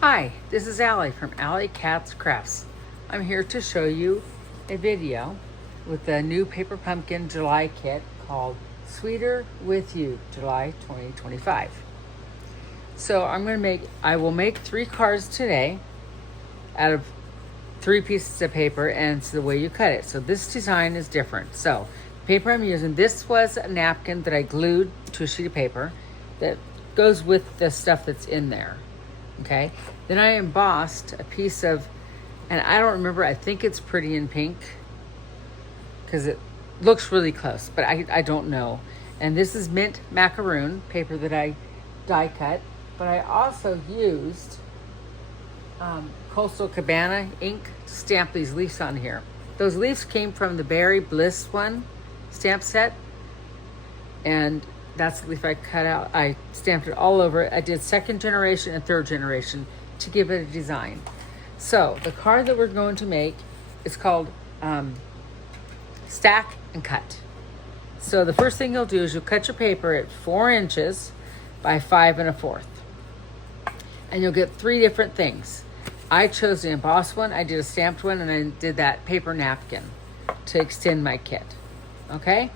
Hi, this is Allie from Allie Katz Crafts. I'm here to show you a video with the new Paper Pumpkin July kit called Sweeter With You July 2025. So I will make 3 cards today out of 3 pieces of paper, and it's the way you cut it. So this design is different. So paper I'm using, this was a napkin that I glued to a sheet of paper that goes with the stuff that's in there. Okay, then I embossed a piece of, and I don't remember, I think it's Pretty in Pink because it looks really close, but I don't know. And this is mint macaroon paper that I die cut, but I also used Coastal Cabana ink to stamp these leaves on here. Those leaves came from the Berry Bliss one stamp set, and that's the leaf I cut out. I stamped it all over it. I did 2nd generation and 3rd generation to give it a design. So the card that we're going to make is called Stack and Cut. So the first thing you'll do is you'll cut your paper at 4 inches by 5 1/4. And you'll get 3 different things. I chose the embossed one, I did a stamped one, and I did that paper napkin to extend my kit. Okay?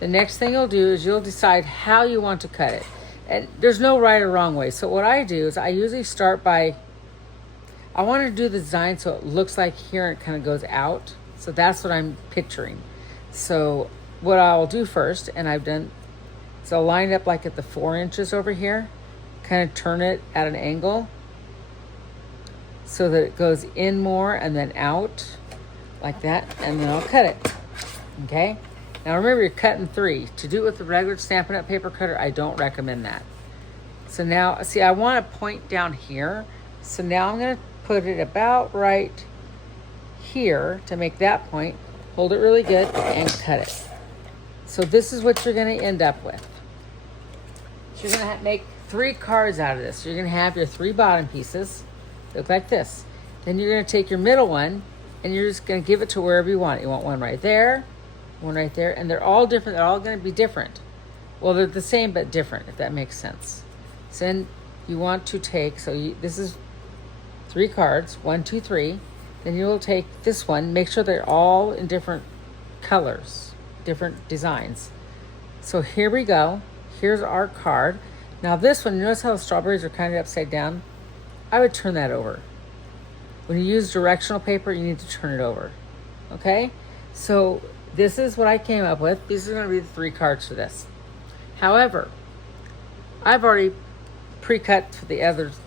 The next thing you'll do is you'll decide how you want to cut it. And there's no right or wrong way. So what I do is I usually start by, I want to do the design so it looks like here and it kind of goes out. So that's what I'm picturing. So what I'll do first, and I've done, so I'll line up like at the 4 inches over here, kind of turn it at an angle so that it goes in more and then out like that, and then I'll cut it. Okay? Now remember, you're cutting 3. To do it with the regular Stampin' Up! Paper cutter, I don't recommend that. So now, see, I want to point down here. So now I'm going to put it about right here to make that point. Hold it really good and cut it. So this is what you're going to end up with. So you're going to make 3 cards out of this. You're going to have your 3 bottom pieces. Look like this. Then you're going to take your middle one and you're just going to give it to wherever you want. You want one right there, one right there, and they're all different. They're all going to be different. Well, they're the same but different, if that makes sense. So then you want to take, this is 3 cards, 1, 2, 3. Then you'll take this one, make sure they're all in different colors, different designs. So here we go. Here's our card. Now this one, you notice how the strawberries are kind of upside down? I would turn that over. When you use directional paper, you need to turn it over. Okay? So this is what I came up with. These are going to be the 3 cards for this. However, I've already pre-cut for the others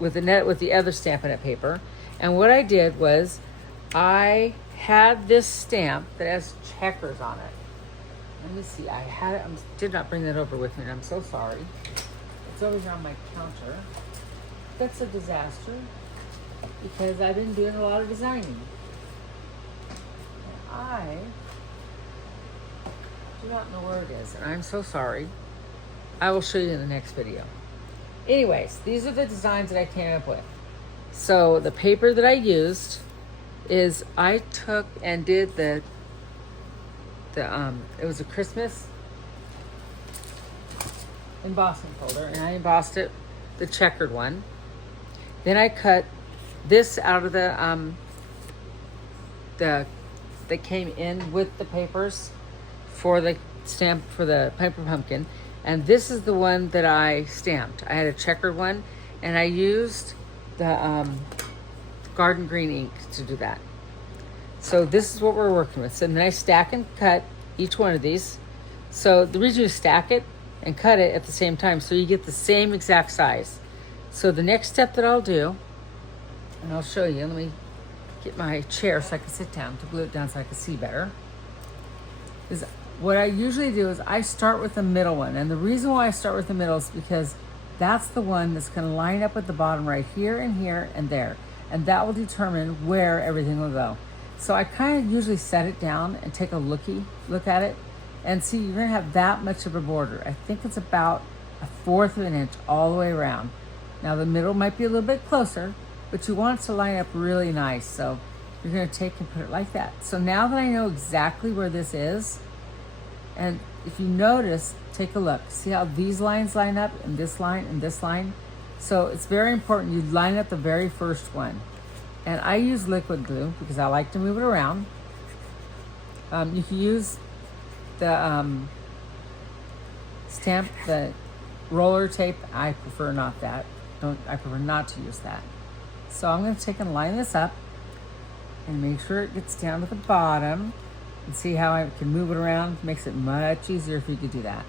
with the other Stampin' Up! Paper. And what I did was I had this stamp that has checkers on it. Let me see. I had it. I did not bring that over with me, and I'm so sorry. It's over here on my counter. That's a disaster because I've been doing a lot of designing. I do not know where it is, and I'm so sorry. I will show you in the next video. Anyways, these are the designs that I came up with. So the paper that I used is I took and did it was a Christmas embossing folder, and I embossed it, the checkered one. Then I cut this out of the that came in with the papers for the stamp for the paper pumpkin, and this is the one that I stamped. I had a checkered one, and I used the garden green ink to do that. So this is what we're working with. So then I stack and cut each one of these. So the reason you stack it and cut it at the same time, so you get the same exact size. So the next step that I'll do, and I'll show you, let me get my chair so I can sit down to glue it down so I can see better, is what I usually do is I start with the middle one. And the reason why I start with the middle is because that's the one that's going to line up at the bottom right here and there. And that will determine where everything will go. So I kind of usually set it down and take a look at it and see you're going to have that much of a border. I think it's about 1/4 of an inch all the way around. Now the middle might be a little bit closer, but you want it to line up really nice. So you're going to take and put it like that. So now that I know exactly where this is, and if you notice, take a look. See how these lines line up and this line and this line? So it's very important you line up the very first one. And I use liquid glue because I like to move it around. You can use the stamp, the roller tape. I prefer not that. I prefer not to use that. So I'm going to take and line this up and make sure it gets down to the bottom. And see how I can move it around? Makes it much easier if you could do that.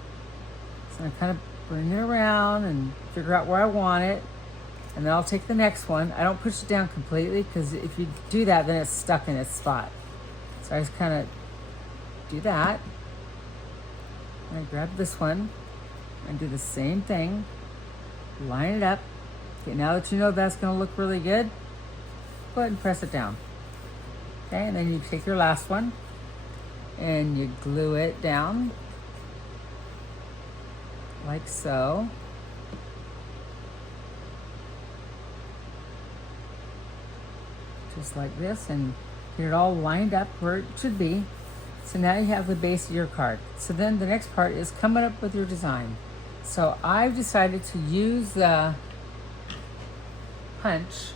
So I kind of bring it around and figure out where I want it. And then I'll take the next one. I don't push it down completely because if you do that, then it's stuck in its spot. So I just kind of do that. And I grab this one and do the same thing. Line it up. Okay, now that you know that's going to look really good, go ahead and press it down. Okay, and then you take your last one and you glue it down like so. Just like this, and get it all lined up where it should be. So now you have the base of your card. So then the next part is coming up with your design. So I've decided to use the punch,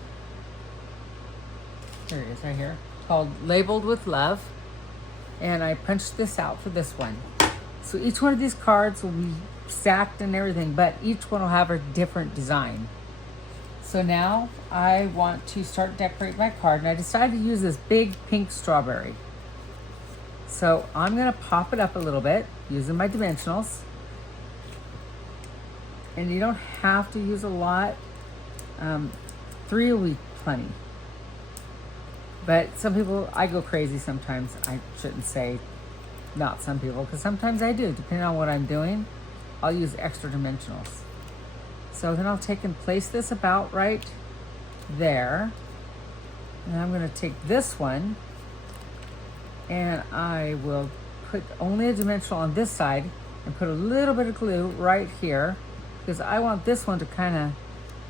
here it is right here, called Labeled with Love. And I punched this out for this one. So each one of these cards will be stacked and everything, but each one will have a different design. So now I want to start decorating my card, and I decided to use this big pink strawberry. So I'm gonna pop it up a little bit using my dimensionals. And you don't have to use a lot. 3 will be plenty. But some people, I go crazy sometimes. I shouldn't say not some people, because sometimes I do. Depending on what I'm doing, I'll use extra dimensionals. So then I'll take and place this about right there. And I'm going to take this one and I will put only a dimensional on this side and put a little bit of glue right here because I want this one to kind of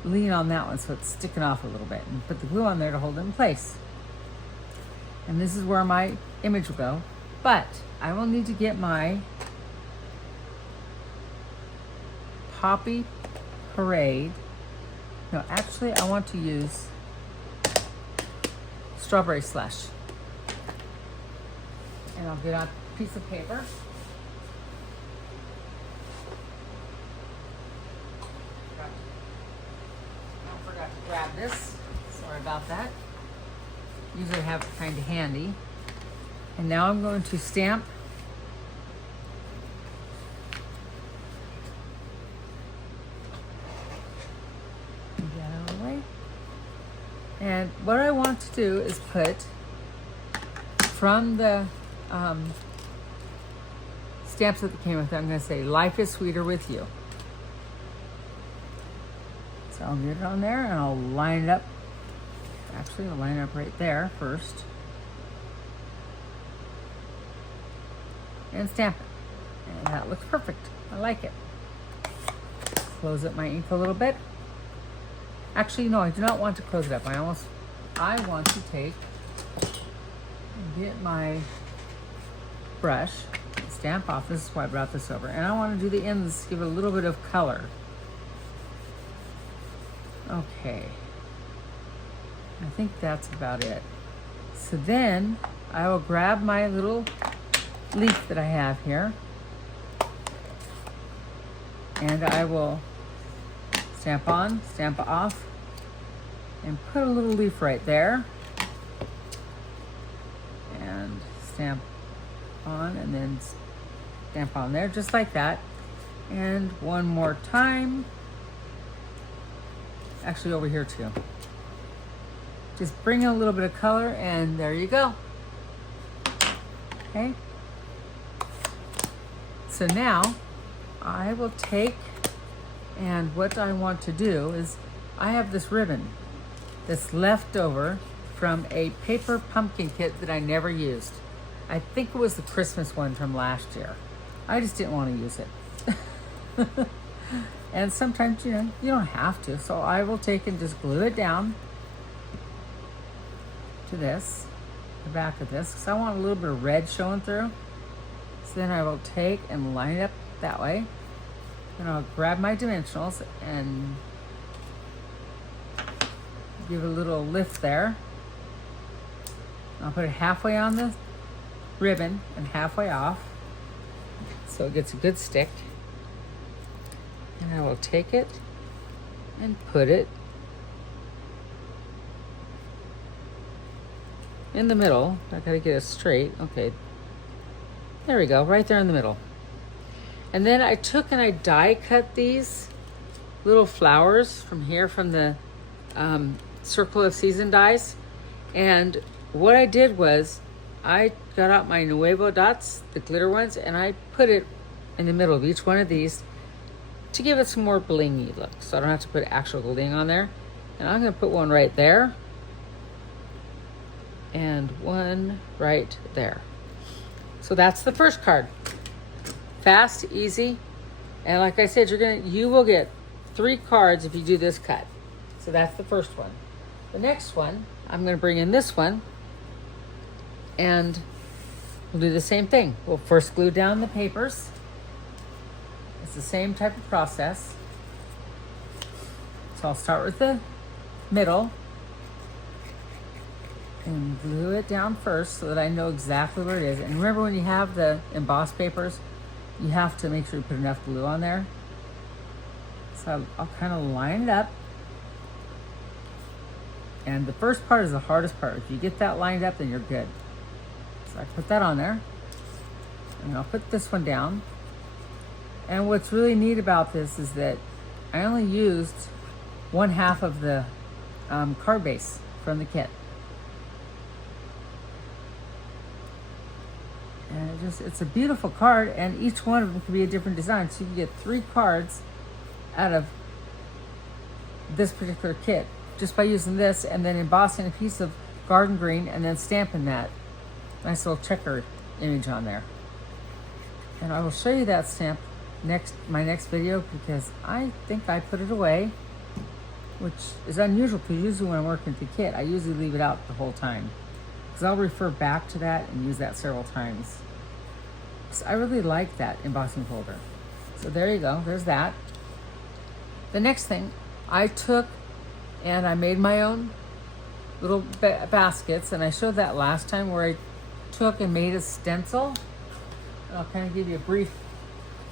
lean on that one so it's sticking off a little bit, and put the glue on there to hold it in place. And this is where my image will go, but I will need to get my Poppy Parade. No, actually I want to use Strawberry Slush. And I'll get a piece of paper. I forgot to grab this. Sorry about that. Usually I have it kind of handy. And now I'm going to stamp that out of the way. And what I want to do is put from the stamps that came with it, I'm going to say, "Life is sweeter with you." So I'll get it on there and I'll line it up. Actually, I'll line it up right there first. And stamp it. And that looks perfect. I like it. Close up my ink a little bit. Actually, no, I do not want to close it up. I want to take and get my brush, stamp off. This is why I brought this over. And I want to do the ends, give it a little bit of color. Okay. I think that's about it. So then I will grab my little leaf that I have here and I will stamp on, stamp off, and put a little leaf right there and stamp on and then stamp on there just like that. And one more time, actually over here too. Just bring in a little bit of color and there you go. Okay. So now I will take, and what I want to do is I have this ribbon that's left over from a paper pumpkin kit that I never used. I think it was the Christmas one from last year. I just didn't want to use it. And sometimes, you don't have to. So I will take and just glue it down to this, the back of this, because I want a little bit of red showing through. So then I will take and line it up that way. And I'll grab my dimensionals and give it a little lift there. I'll put it halfway on the ribbon and halfway off so it gets a good stick. And I will take it and put it in the middle. I gotta get it straight. Okay, there we go, right there in the middle. And then I took and I die cut these little flowers from here, from the Circle of Season dies. And what I did was I got out my Nuevo dots, the glitter ones, and I put it in the middle of each one of these to give it some more blingy look, so I don't have to put actual bling on there. And I'm gonna put one right there and one right there. So that's the first card. Fast, easy, and like I said, you will get 3 cards if you do this cut. So that's the first one. The next one, I'm gonna bring in this one and we'll do the same thing. We'll first glue down the papers. It's the same type of process. So I'll start with the middle and glue it down first so that I know exactly where it is. And remember, when you have the embossed papers, you have to make sure you put enough glue on there. So I'll kind of line it up. And the first part is the hardest part. If you get that lined up, then you're good. So I put that on there. And I'll put this one down. And what's really neat about this is that I only used 1/2 of the card base from the kit. And it's a beautiful card, and each one of them can be a different design. So you can get 3 cards out of this particular kit just by using this and then embossing a piece of garden green and then stamping that nice little checker image on there. And I will show you that stamp my next video, because I think I put it away, which is unusual because usually when I'm working with the kit, I usually leave it out the whole time, because I'll refer back to that and use that several times. So I really like that embossing folder. So there you go, there's that. The next thing, I took and I made my own little baskets, and I showed that last time where I took and made a stencil. And I'll kind of give you a brief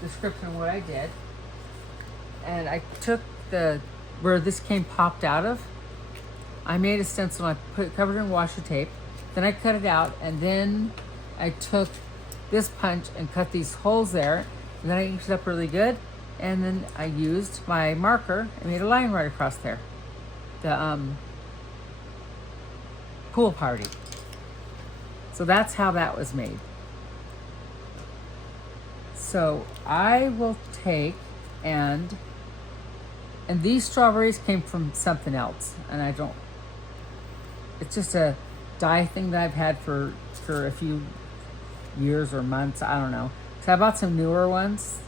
description of what I did. And I took where this came popped out of, I made a stencil and I covered it in washi tape. Then I cut it out, and then I took this punch and cut these holes there, and then I inked it up really good, and then I used my marker and made a line right across there. The pool party. So that's how that was made. So I will take and these strawberries came from something else, and it's just a dye thing that I've had for a few years or months, I don't know. So I bought some newer ones,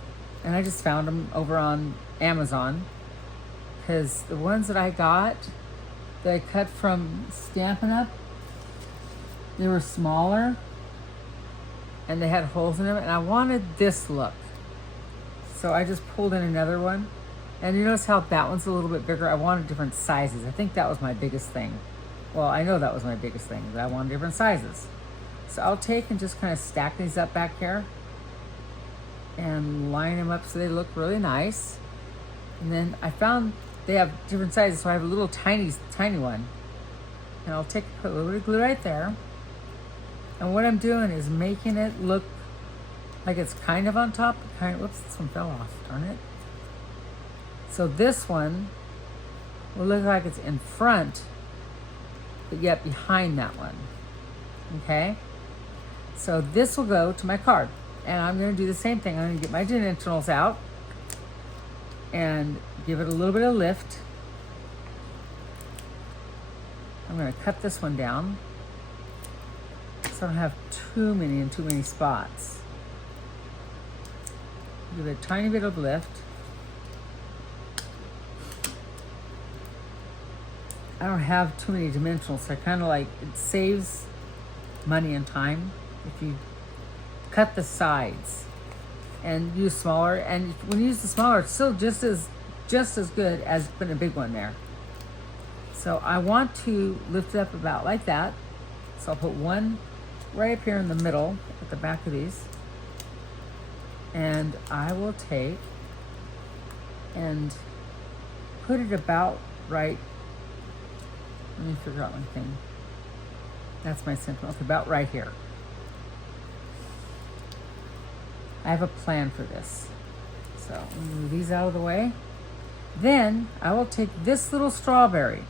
and I just found them over on Amazon, because the ones that I got that I cut from Stampin' Up, they were smaller and they had holes in them, and I wanted this look. So I just pulled in another one, and you notice how that one's a little bit bigger. I wanted different sizes. I think that was my biggest thing. Well, I know that was my biggest thing, that I wanted different sizes. So I'll take and just kind of stack these up back here and line them up so they look really nice. And then I found they have different sizes, so I have a little tiny one. And I'll put a little bit of glue right there. And what I'm doing is making it look like it's kind of on top. Whoops, this one fell off, darn it. So this one will look like it's in front, but yet behind that one. Okay? So this will go to my card. And I'm going to do the same thing. I'm going to get my dimensionals out and give it a little bit of lift. I'm going to cut this one down so I don't have too many spots. Give it a tiny bit of lift. I don't have too many dimensionals, so I kind of like, it saves money and time if you cut the sides and use smaller. And when you use the smaller, it's still just as good as putting a big one there. So I want to lift it up about like that. So I'll put one right up here in the middle at the back of these. And I will take and put it about right. Let me figure out one thing. That's my sentiment. Okay, about right here. I have a plan for this. So I'm gonna move these out of the way. Then I will take this little strawberry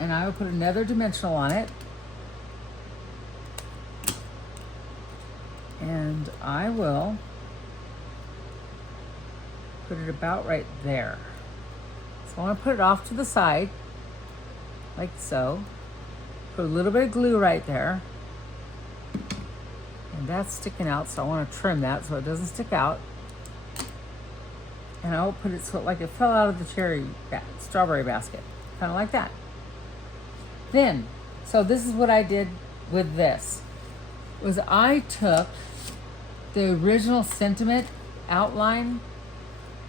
and I will put another dimensional on it. And I will put it about right there. So I want to put it off to the side, like so. Put a little bit of glue right there. And that's sticking out, so I want to trim that so it doesn't stick out. And I'll put it so like it fell out of the strawberry basket, kind of like that. Then, so this is what I did with this, was I took the original sentiment outline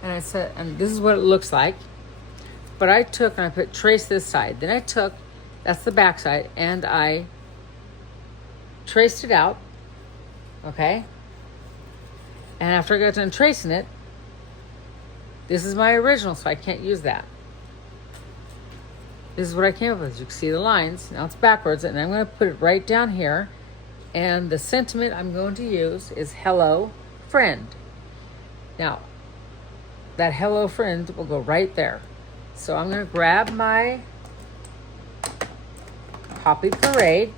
and I said, and this is what it looks like, but I took and I put trace this side. Then I took, that's the back side, and I traced it out, okay? And after I got done tracing it, this is my original, so I can't use that. This is what I came up with. You can see the lines. Now it's backwards, and I'm going to put it right down here. And the sentiment I'm going to use is hello, friend. Now, that hello, friend will go right there. So I'm going to grab my Poppy Parade.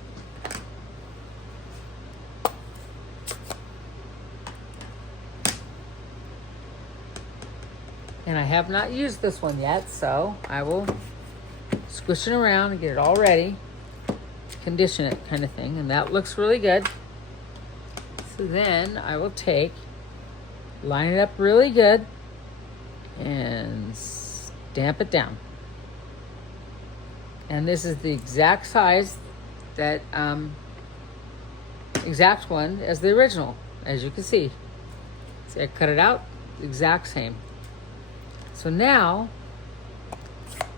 And I have not used this one yet, so I will squish it around and get it all ready. Condition it kind of thing, and that looks really good. So then I will line it up really good and stamp it down. And this is the exact size, that exact one as the original, as you can see. See, I cut it out, exact same. So now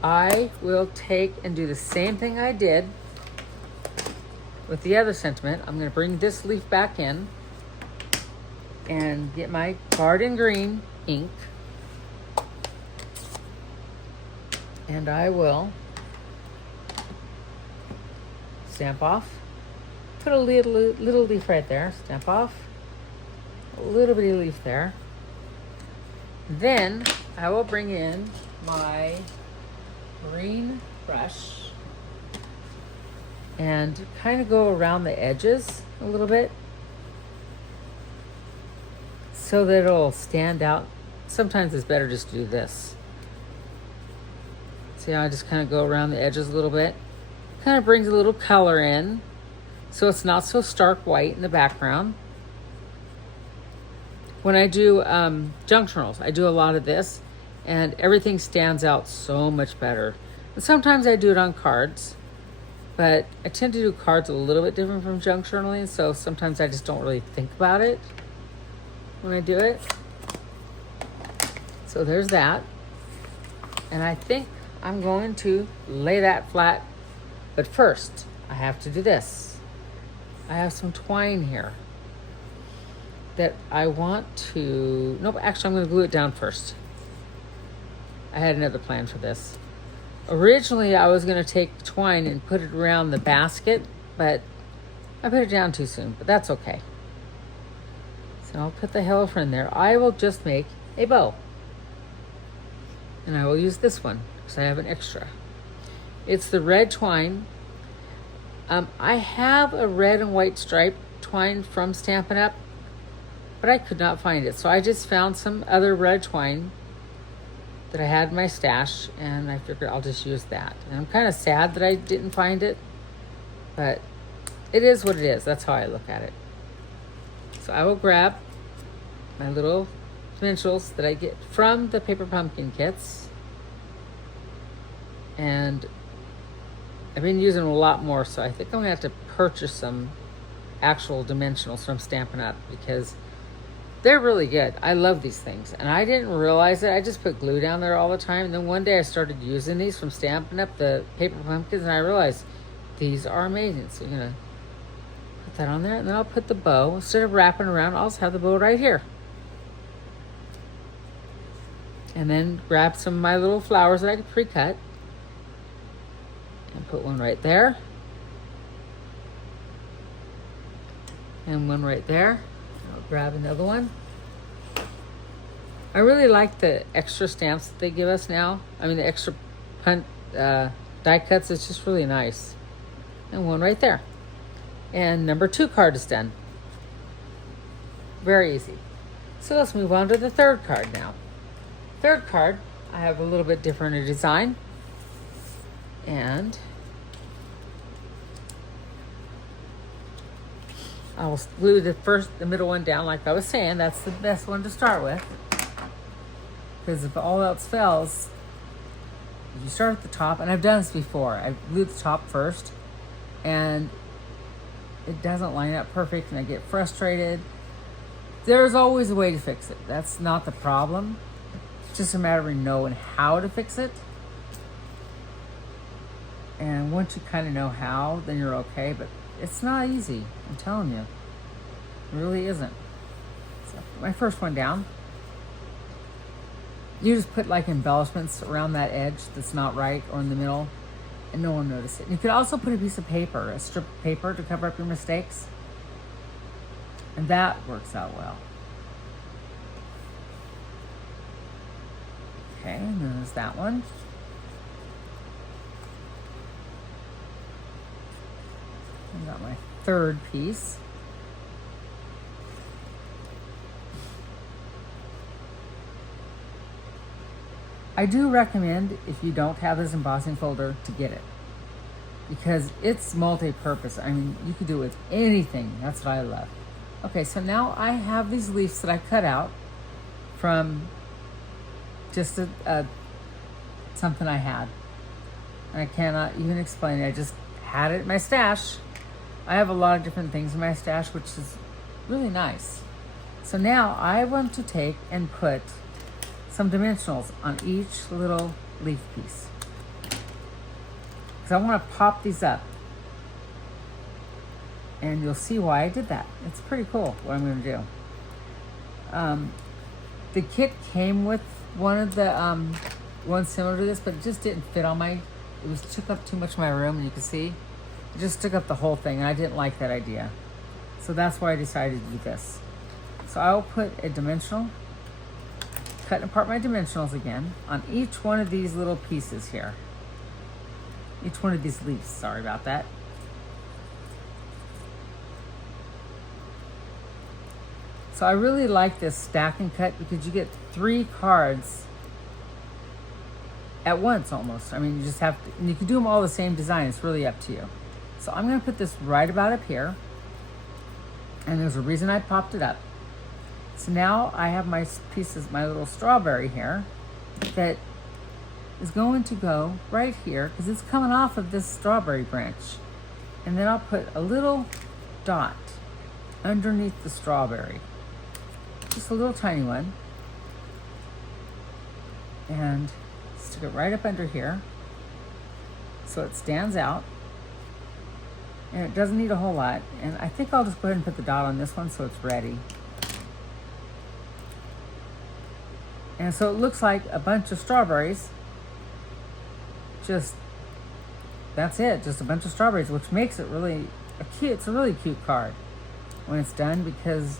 I will take and do the same thing I did with the other sentiment. I'm going to bring this leaf back in and get my Garden Green ink, and I will stamp off, put a little leaf right there, stamp off, a little bitty leaf there. Then I will bring in my green brush and kind of go around the edges a little bit so that it'll stand out. Sometimes it's better just to do this. See how I just kind of go around the edges a little bit? Kind of brings a little color in so it's not so stark white in the background. When I do junk journals, I do a lot of this, and everything stands out so much better. And sometimes I do it on cards, but I tend to do cards a little bit different from junk journaling, so sometimes I just don't really think about it when I do it. So there's that. And I think I'm going to lay that flat, but first I have to do this. I have some twine here that I want to, nope, actually I'm going to glue it down first. I had another plan for this. Originally I was going to take twine and put it around the basket, but I put it down too soon, but that's okay. So I'll put the hello friend there. I will just make a bow. And I will use this one because I have an extra. It's the red twine. I have a red and white stripe twine from Stampin' Up, but I could not find it. So I just found some other red twine that I had in my stash, and I figured I'll just use that. And I'm kind of sad that I didn't find it, but it is what it is. That's how I look at it. So I will grab my little dimensionals that I get from the Paper Pumpkin kits, and I've been using a lot more, so I think I'm gonna have to purchase some actual dimensionals from Stampin' Up, because They're really good. I love these things. And I didn't realize it. I just put glue down there all the time. And then one day I started using these from Stampin' Up! The paper pumpkins, and I realized these are amazing. So you're going to put that on there, and then I'll put the bow. Instead of wrapping around, I'll just have the bow right here. And then grab some of my little flowers that I could pre-cut and put one right there. And one right there. I'll grab another one. I really like the extra stamps that they give us now. I mean, the extra die cuts. It's just really nice. And one right there. And number 2 card is done. Very easy. So let's move on to the 3rd card now. 3rd card, I have a little bit different a design. And I will glue the middle one down like I was saying. That's the best one to start with. Because if all else fails, you start at the top. And I've done this before. I glue the top first. And it doesn't line up perfect. And I get frustrated. There's always a way to fix it. That's not the problem. It's just a matter of knowing how to fix it. And once you kind of know how, then you're okay. But it's not easy, I'm telling you. It really isn't. So put my first one down. You just put like embellishments around that edge that's not right or in the middle, and no one will notice it. You could also put a piece of paper, a strip of paper to cover up your mistakes. And that works out well. Okay, and then there's that one. I got my 3rd piece. I do recommend, if you don't have this embossing folder, to get it. Because it's multi-purpose. I mean, you could do it with anything. That's what I love. Okay, so now I have these leaves that I cut out from just something I had. I cannot even explain it. I just had it in my stash. I have a lot of different things in my stash, which is really nice. So now I want to take and put some dimensionals on each little leaf piece. Because I want to pop these up. And you'll see why I did that. It's pretty cool what I'm going to do. The kit came with one of the ones similar to this, but it just didn't fit on my, took up too much of my room, and you can see it just took up the whole thing, and I didn't like that idea. So that's why I decided to do this. So I will put a dimensional, cut apart my dimensionals again on each one of these little pieces here. Each one of these leaves, sorry about that. So I really like this stack and cut because you get 3 cards at once almost. I mean, you just have to, and you can do them all the same design. It's really up to you. So I'm going to put this right about up here. And there's a reason I popped it up. So now I have my pieces, my little strawberry here that is going to go right here because it's coming off of this strawberry branch. And then I'll put a little dot underneath the strawberry. Just a little tiny one. And stick it right up under here so it stands out. And it doesn't need a whole lot. And I think I'll just go ahead and put the dot on this one so it's ready. And so it looks like a bunch of strawberries. Just, that's it, just a bunch of strawberries, which makes it really it's a really cute card when it's done, because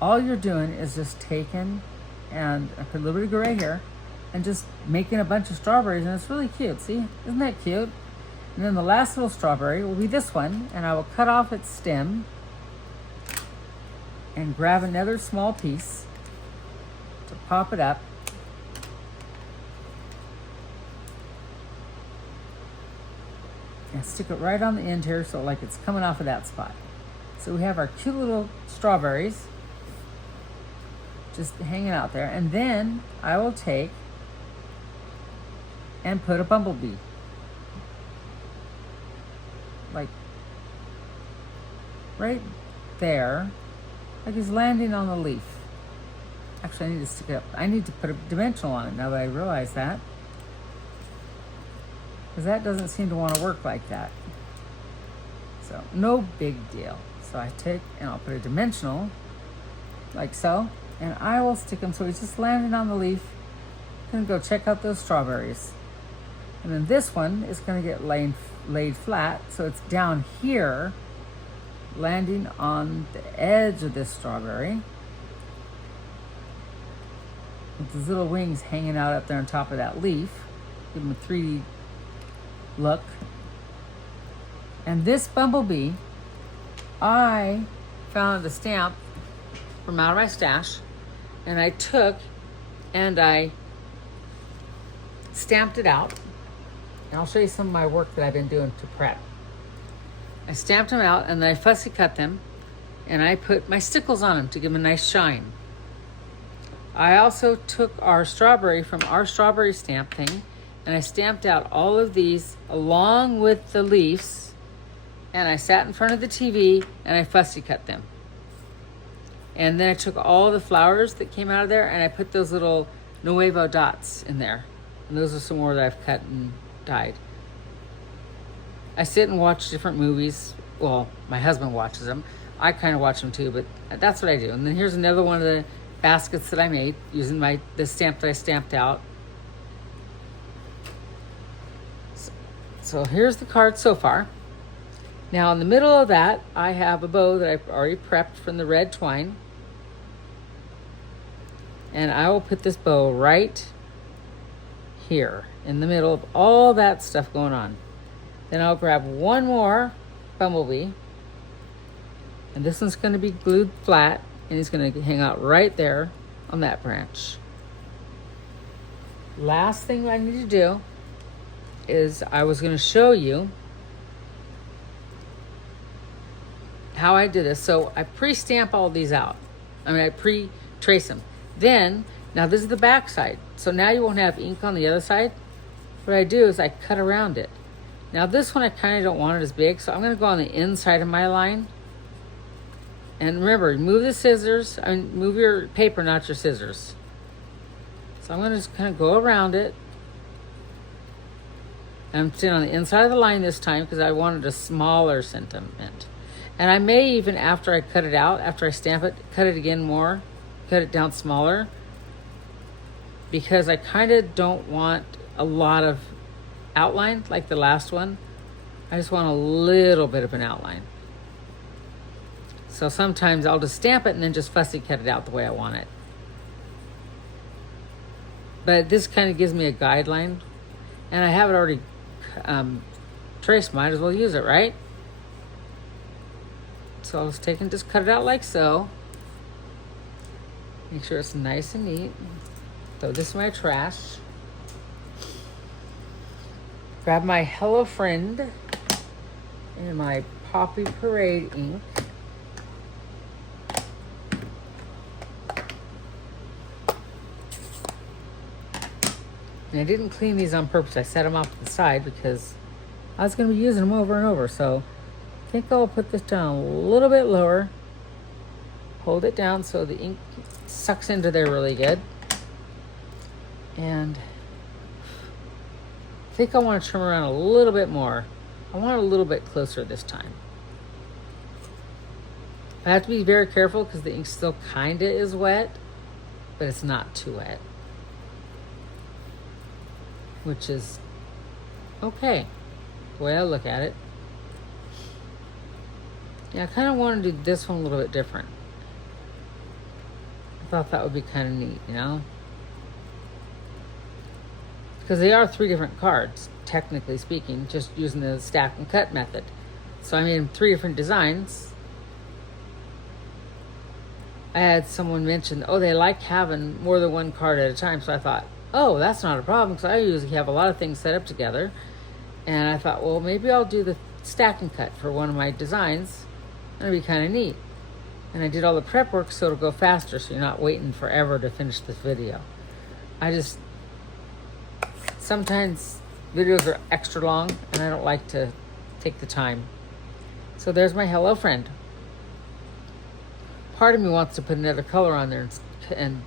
all you're doing is just taking, and I put a little bit of gray here, and just making a bunch of strawberries, and it's really cute. See, isn't that cute? And then the last little strawberry will be this one, and I will cut off its stem and grab another small piece to pop it up. And stick it right on the end here, so like it's coming off of that spot. So we have our cute little strawberries just hanging out there. And then I will take and put a bumblebee. Like right there. Like he's landing on the leaf. Actually, I need to stick it up. I need to put a dimensional on it now that I realize that. Because that doesn't seem to want to work like that. So, no big deal. So I take and I'll put a dimensional, like so, and I will stick him so he's just landing on the leaf. Gonna go check out those strawberries. And then this one is gonna get laid flat, so it's down here, landing on the edge of this strawberry. With his little wings hanging out up there on top of that leaf. Give him a 3D look. And this bumblebee, I found a stamp from out of my stash, and I took and I stamped it out. And I'll show you some of my work that I've been doing to prep. I stamped them out and then I fussy cut them, and I put my stickles on them to give them a nice shine. I also took our strawberry from our strawberry stamp thing, and I stamped out all of these along with the leaves, and I sat in front of the TV and I fussy cut them. And then I took all the flowers that came out of there and I put those little Nuevo dots in there. And those are some more that I've cut and dyed. I sit and watch different movies. Well, my husband watches them. I kind of watch them too, but that's what I do. And then here's another one of the baskets that I made using the stamp that I stamped out. So here's the card so far. Now in the middle of that, I have a bow that I've already prepped from the red twine. And I will put this bow right here in the middle of all that stuff going on. Then I'll grab one more bumblebee. And this one's going to be glued flat, and he's going to hang out right there on that branch. Last thing I need to do is I was going to show you how I did this. So I pre-stamp all these out. I pre-trace them. Then, now this is the back side. So now you won't have ink on the other side. What I do is I cut around it. Now this one I kind of don't want it as big, so I'm going to go on the inside of my line. And remember, move the scissors, move your paper, not your scissors. So I'm going to just kind of go around it. I'm sitting on the inside of the line this time because I wanted a smaller sentiment. And I may even, after I cut it out, after I stamp it, cut it again more, cut it down smaller, because I kind of don't want a lot of outline like the last one. I just want a little bit of an outline. So sometimes I'll just stamp it and then just fussy cut it out the way I want it. But this kind of gives me a guideline, and I have it already traced. Might as well use it, right? So I'll just take and just cut it out like so. Make sure it's nice and neat. Throw this in my trash. Grab my Hello Friend and my Poppy Parade ink. And I didn't clean these on purpose. I set them off to the side because I was going to be using them over and over. So I think I'll put this down a little bit lower. Hold it down so the ink sucks into there really good. And I think I want to trim around a little bit more. I want it a little bit closer this time. I have to be very careful because the ink still kind of is wet, but it's not too wet. Which is okay, the way I look at it. Yeah, I kind of want to do this one a little bit different. I thought that would be kind of neat, you know? Because they are 3 different cards, technically speaking, just using the stack and cut method. So I made 3 different designs. I had someone mention, oh, they like having more than one card at a time. So I thought, oh, that's not a problem, because I usually have a lot of things set up together. And I thought, well, maybe I'll do the stack and cut for one of my designs. That'd be kind of neat. And I did all the prep work so it'll go faster, so you're not waiting forever to finish this video. Sometimes videos are extra long, and I don't like to take the time. So there's my Hello Friend. part of me wants to put another color on there and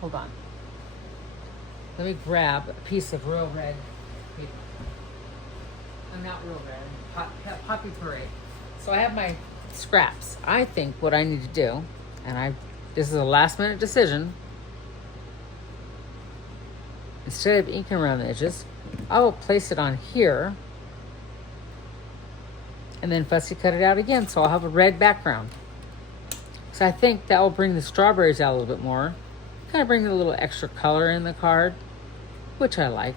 hold on. Let me grab a piece of real red paper. Not real red, Poppy Parade. So I have my scraps. I think what I need to do, and this is a last minute decision, instead of inking around the edges, I will place it on here and then fussy cut it out again, so I'll have a red background. So I think that will bring the strawberries out a little bit more, kind of bring a little extra color in the card, which I like,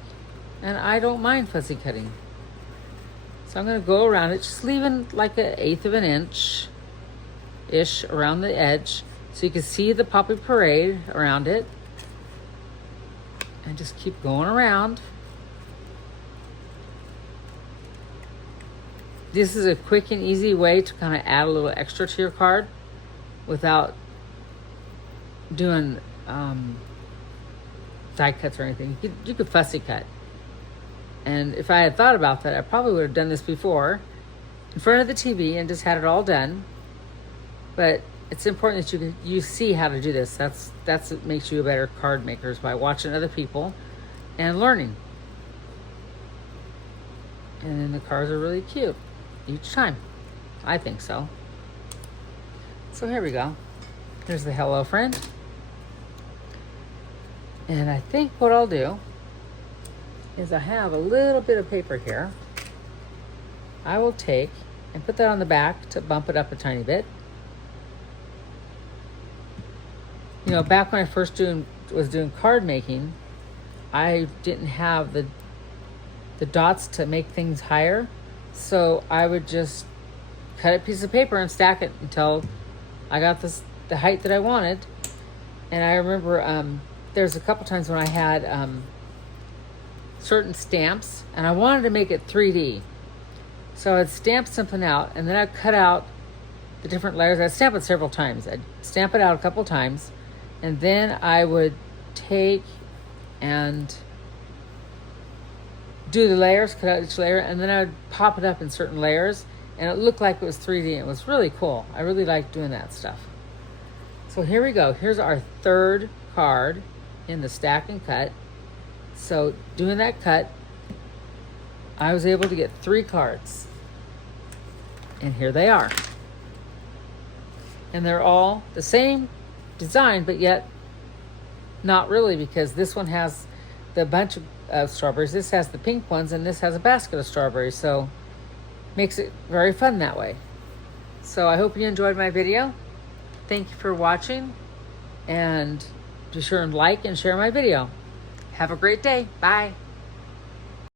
and I don't mind fussy cutting. So I'm going to go around it, just leaving like 1/8 of an inch-ish around the edge, so you can see the Poppy Parade around it. And just keep going around. This is a quick and easy way to kind of add a little extra to your card without doing die cuts or anything. You could fussy cut. And if I had thought about that, I probably would have done this before in front of the TV and just had it all done. But it's important that you see how to do this. That's what makes you a better card maker, is by watching other people and learning. And then the cards are really cute each time. I think so. So here we go. Here's the hello friend. And I think what I'll do is I have a little bit of paper here. I will take and put that on the back to bump it up a tiny bit. You know, back when I first was doing card making, I didn't have the dots to make things higher, so I would just cut a piece of paper and stack it until I got the height that I wanted. And I remember there's a couple times when I had certain stamps, and I wanted to make it 3D. So I'd stamp something out, and then I'd cut out the different layers. I'd stamp it several times. I'd stamp it out a couple times, and then I would take and do the layers, cut out each layer, and then I would pop it up in certain layers, and it looked like it was 3D. It was really cool. I really liked doing that stuff. So here we go. Here's our third card in the stack and cut. So doing that cut, I was able to get 3 cards. And here they are. And they're all the same design, but yet not really, because this one has the bunch of strawberries, this has the pink ones, and this has a basket of strawberries. So makes it very fun that way. So I hope you enjoyed my video. Thank you for watching, and be sure and like and share my video. Have a great day. Bye.